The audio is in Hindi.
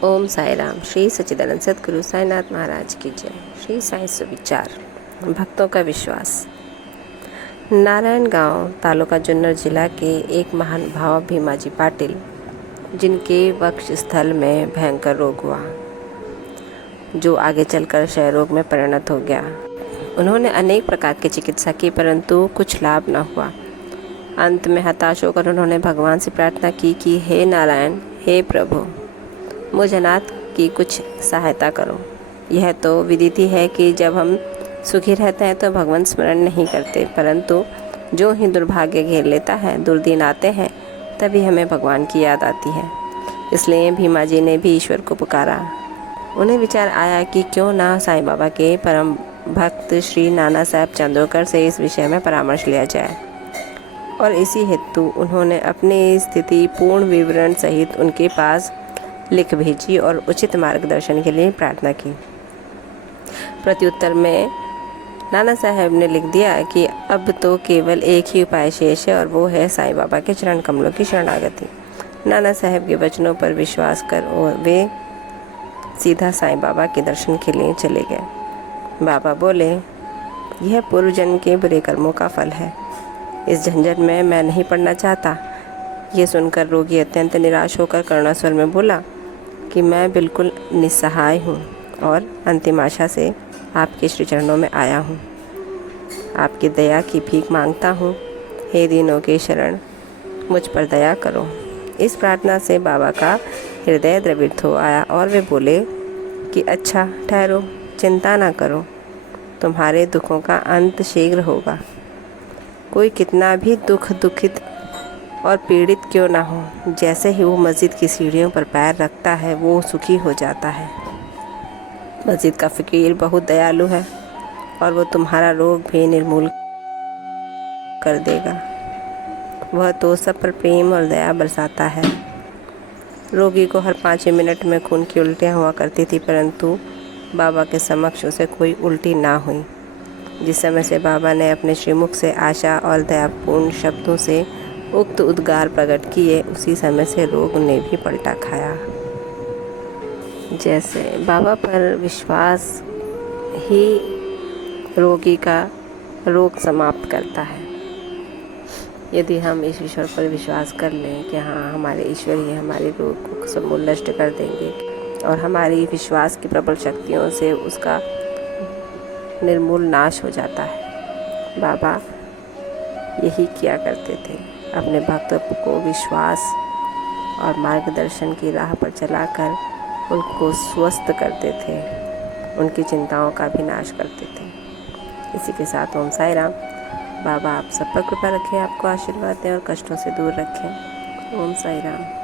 ओम साई राम। श्री सच्चिदानंद सद्गुरु साईनाथ महाराज की जय। श्री साई सुविचार। भक्तों का विश्वास। नारायण गांव तालुका जुन्नर जिला के एक महान भाव भीमाजी पाटिल, जिनके वक्ष स्थल में भयंकर रोग हुआ, जो आगे चलकर क्षय रोग में परिणत हो गया। उन्होंने अनेक प्रकार की चिकित्सा की, परंतु कुछ लाभ न हुआ। अंत में हताश होकर उन्होंने भगवान से प्रार्थना की कि हे नारायण, हे प्रभु, मुझ अनाथ की कुछ सहायता करो। यह तो विदित ही है कि जब हम सुखी रहते हैं तो भगवान स्मरण नहीं करते, परंतु जो ही दुर्भाग्य घेर लेता है, दुर्दिन आते हैं, तभी हमें भगवान की याद आती है। इसलिए भीमा जी ने भी ईश्वर को पुकारा। उन्हें विचार आया कि क्यों ना साईं बाबा के परम भक्त श्री नाना साहब चंदोरकर से इस विषय में परामर्श लिया जाए, और इसी हेतु उन्होंने अपनी स्थिति पूर्ण विवरण सहित उनके पास लिख भेजी और उचित मार्गदर्शन के लिए प्रार्थना की। प्रत्युत्तर में नाना साहब ने लिख दिया कि अब तो केवल एक ही उपाय शेष है, और वो है साईं बाबा के चरण कमलों की शरणागति। नाना साहब के वचनों पर विश्वास कर और वे सीधा साईं बाबा के दर्शन के लिए चले गए। बाबा बोले, यह पूर्व जन्म के बुरे कर्मों का फल है, इस झंझट में मैं नहीं पड़ना चाहता। ये सुनकर रोगी अत्यंत निराश होकर करुणा स्वर में बोला कि मैं बिल्कुल निस्सहाय हूँ और अंतिम आशा से आपके श्री चरणों में आया हूँ। आपकी दया की भीख मांगता हूँ। हे दीनों के शरण, मुझ पर दया करो। इस प्रार्थना से बाबा का हृदय द्रवित हो आया और वे बोले कि अच्छा ठहरो, चिंता ना करो, तुम्हारे दुखों का अंत शीघ्र होगा। कोई कितना भी दुखित और पीड़ित क्यों ना हो, जैसे ही वो मस्जिद की सीढ़ियों पर पैर रखता है, वो सुखी हो जाता है। मस्जिद का फ़कीर बहुत दयालु है और वो तुम्हारा रोग भी निर्मूल कर देगा। वह तो सब पर प्रेम और दया बरसाता है। रोगी को हर 5 मिनट में खून की उल्टियाँ हुआ करती थी, परंतु बाबा के समक्ष उसे कोई उल्टी ना हुई। जिस समय से बाबा ने अपने श्रीमुख से आशा और दयापूर्ण शब्दों से उक्त उद्गार प्रकट किए, उसी समय से रोग ने भी पलटा खाया। जैसे बाबा पर विश्वास ही रोगी का रोग समाप्त करता है। यदि हम इस ईश्वर पर विश्वास कर लें कि हाँ, हमारे ईश्वर ही हमारे रोग को समूल नष्ट कर देंगे, और हमारी विश्वास की प्रबल शक्तियों से उसका निर्मूल नाश हो जाता है। बाबा यही किया करते थे, अपने भक्तों को विश्वास और मार्गदर्शन की राह पर चलाकर उनको स्वस्थ करते थे, उनकी चिंताओं का भी नाश करते थे। इसी के साथ ओम साई राम। बाबा आप सब पर कृपा रखें, आपको आशीर्वाद दें और कष्टों से दूर रखें। ओम साई राम।